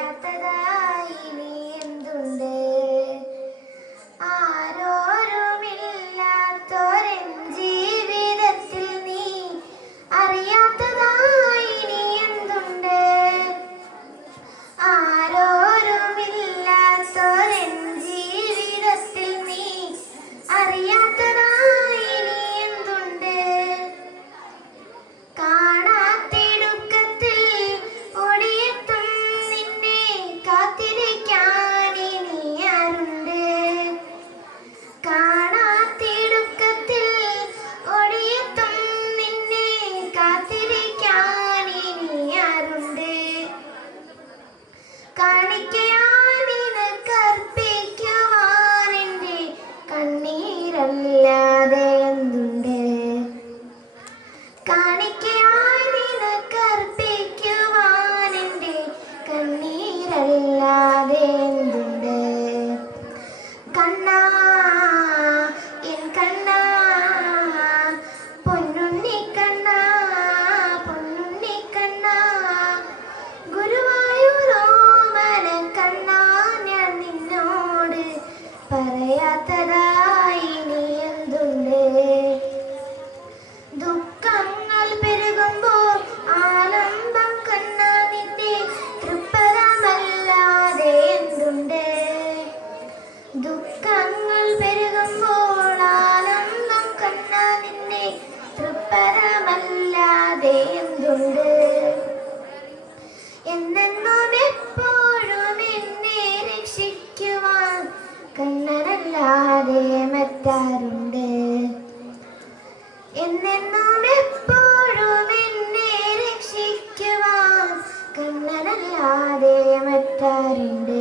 やただ意味 അറിയാതെ എന്നെന്നും എപ്പോഴും എന്നെ രക്ഷിക്കുവാൻ കണ്ണനല്ലാതെ മറ്റാറുണ്ട് എന്നെന്നും എപ്പോഴും എന്നെ രക്ഷിക്കുവാൻ കണ്ണനല്ലാതെ മറ്റാറുണ്ട്